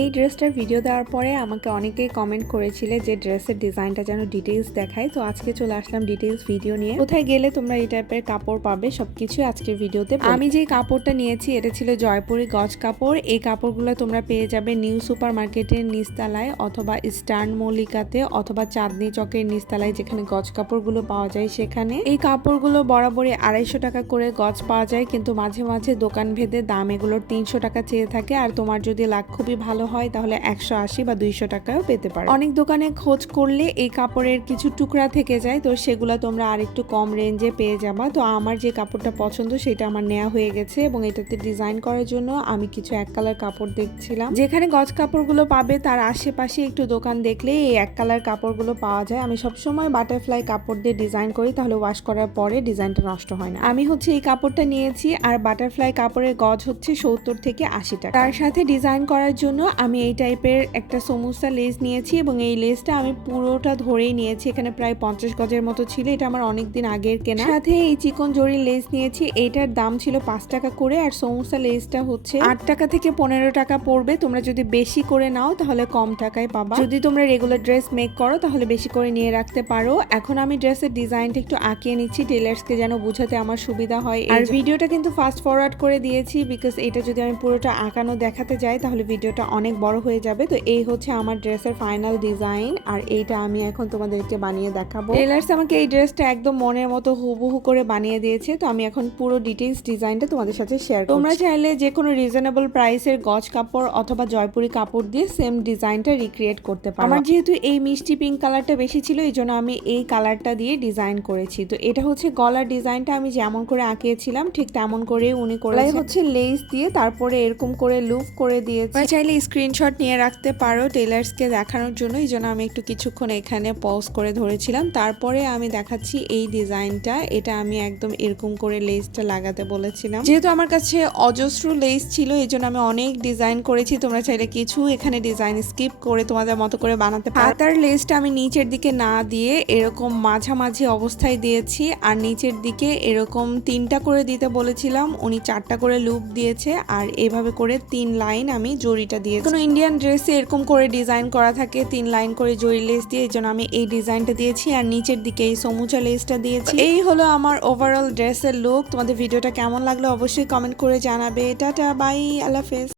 এই ড্রেসটার ভিডিও দেওয়ার পরে আমাকে অনেকেই কমেন্ট করেছিলে যে ড্রেসের ডিজাইনটা যেন ডিটেইলস দেখায়, তো আজকে চলে আসলাম ডিটেইলস ভিডিও নিয়ে। কোথায় গেলে তোমরা এই টাইপের কাপড় পাবে সবকিছু আজকের ভিডিওতে। আমি যে কাপড়টা নিয়েছি এটা ছিল জয়পুরি গজ কাপড়। এই কাপড়গুলো তোমরা পেয়ে যাবে নিউ সুপার মার্কেটের নিচতলায় অথবা ইস্টার্ন মল্লিকাতে অথবা চাঁদনি চকের নিচতলায়, যেখানে গজ কাপড়গুলো পাওয়া যায় সেখানে। এই কাপড়গুলো বরাবরই 250 টাকা করে গজ পাওয়া যায়, কিন্তু মাঝে মাঝে দোকান ভেদে দাম এগুলোর 300 টাকা চেয়ে থাকে। আর তোমার যদি লাগ খুবই ভালো হয় তাহলে 180 বা 200 টাকাও পেতে পারো। অনেক দোকানে খোঁজ করলে এই কাপড়ের কিছু টুকরা থেকে যায়, তো সেগুলো তোমরা আরেকটু কম রেঞ্জে পেয়ে যাবা। তো আমার যে কাপড়টা পছন্দ সেটা আমার নেওয়া হয়ে গেছে এবং এটাতে ডিজাইন করার জন্য আমি কিছু এক কালার কাপড় দেখছিলাম। যেখানে গজ কাপড়গুলো পাবে তার আশেপাশে একটু দোকান দেখলে এই এক কালার কাপড়গুলো পাওয়া যায়। আমি সবসময় বাটারফ্লাই কাপড় দিয়ে ডিজাইন করি, তাহলে ওয়াশ করার পরে ডিজাইনটা নষ্ট হয় না। আমি হচ্ছে এই কাপড়টা নিয়েছি, আর বাটারফ্লাই কাপড়ের গজ হচ্ছে 70 থেকে 80 টাকা। তার সাথে ডিজাইন করার জন্য আমি এই টাইপের একটা সমুসা লেস নিয়েছি এবং এই লেসটা আমি পুরোটা ধরেই নিয়েছি। এখানে প্রায় 50 গজের মতো ছিল, এটা আমার অনেক দিন আগের কেনা। সাথে এই চিকন জরির লেস নিয়েছি, এটার দাম ছিল 5 টাকা করে। আর সমুসা লেসটা হচ্ছে 8 টাকা থেকে 15 টাকা পড়বে। তোমরা যদি বেশি করে নাও তাহলে কম টাকায় পাবা। যদি তোমরা রেগুলার ড্রেস মেক করো তাহলে বেশি করে নিয়ে রাখতে পারো। এখন আমি ড্রেসের ডিজাইনটা একটু আঁকিয়ে নিচ্ছি টেলার্সকে যেন বুঝাতে আমার সুবিধা হয়। আর ভিডিওটা কিন্তু ফাস্ট ফরওয়ার্ড করে দিয়েছি, বিকজ এটা যদি আমি পুরোটা আঁকানো দেখাতে যাই তাহলে ভিডিওটা অনেক বড় হয়ে যাবে। তো এই হচ্ছে আমার ড্রেসের ফাইনাল ডিজাইন, আর এইটা আমি এখন তোমাদেরকে বানিয়ে দেখাবো। টেলার্স আমাকে এই ড্রেসটা একদম মনের মতো হুবহু করে বানিয়ে দিয়েছে, তো আমি এখন পুরো ডিটেইলস ডিজাইনটা তোমাদের সাথে শেয়ার করব। তোমরা চাইলে যে কোনো রিজনেবল প্রাইসের গজ কাপড় অথবা জয়পুরি কাপড় দিয়ে সেম ডিজাইনটা রিক্রিয়েট করতে পারো। আমার যেহেতু এই মিষ্টি পিঙ্ক কালারটা বেশি ছিল, এই জন্য আমি এই কালারটা দিয়ে ডিজাইন করেছি। তো এটা হচ্ছে গলার ডিজাইনটা আমি যেমন করে আঁকিয়েছিলাম ঠিক তেমন করে উনি করেছে। হচ্ছে লেস দিয়ে তারপরে এরকম করে লুপ করে দিয়েছি। চাইলে স্ক্রিনশট নিয়ে রাখতে পারো টেলার্সকে দেখানোর জন্য, এই জন্য আমি একটু কিছুক্ষণ এখানে পজ করে ধরেছিলাম। তারপরে আমি দেখাচ্ছি এই ডিজাইনটা। এটা আমি একদম এরকম করে লেসটা লাগাতে বলেছিলাম। যেহেতু আমার কাছে অজস্র লেস ছিল এই জন্য আমি অনেক ডিজাইন করেছি। তোমরা চাইলে কিছু এখানে ডিজাইন স্কিপ করে তোমাদের মতো করে বানাতে পারো। হাতার লেসটা আমি নিচের দিকে না দিয়ে এরকম মাঝামাঝি অবস্থায় দিয়েছি, আর নিচের দিকে এরকম 3টা করে দিতে বলেছিলাম, উনি 4টা করে লুপ দিয়েছে। আর এভাবে করে 3 লাইন আমি জরিটা দিয়েছি। কোনো ইন্ডিয়ান ড্রেসে এরকম করে ডিজাইন করা থাকে 3 লাইন করে জরি লেস দিয়ে, এই জন্য আমি এই ডিজাইনটা দিয়েছি। আর নিচের দিকে এই সমুচা লেসটা দিয়েছি। এই হলো আমার ওভারঅল ড্রেসের লুক। তোমাদের ভিডিওটা কেমন লাগলো অবশ্যই কমেন্ট করে জানাবে। টাটা, বাই, আল্লাহ হাফেজ।